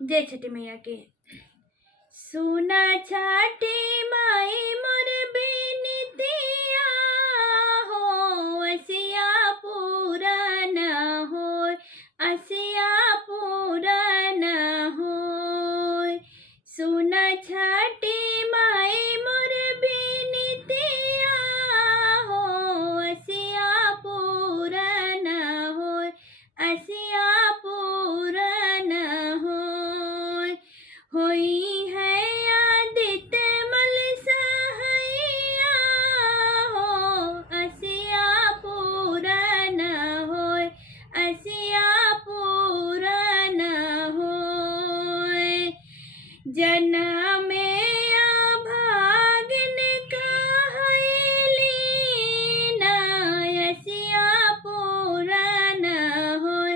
जय छठी मैया के। सुना छठी माई मोर बिनतिया हो, असिया पूरा न होय, असिया पूरा न होय। सुना छठी माई मोर बिनतिया हो, असिया पूरा न होय, असिया पूरा न होय। होई है आदित मल सहैया हो, असिया पूरा न होय, असिया पूरा न होय। जनमे भागिन कहैली ना, असिया पूरा न होय,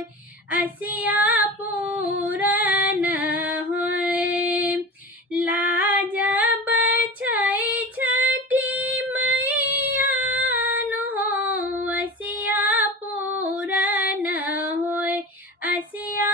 असिया पूरा न होय। लाज बछै छठी मैया हो, असिया पूरा न होय, असिया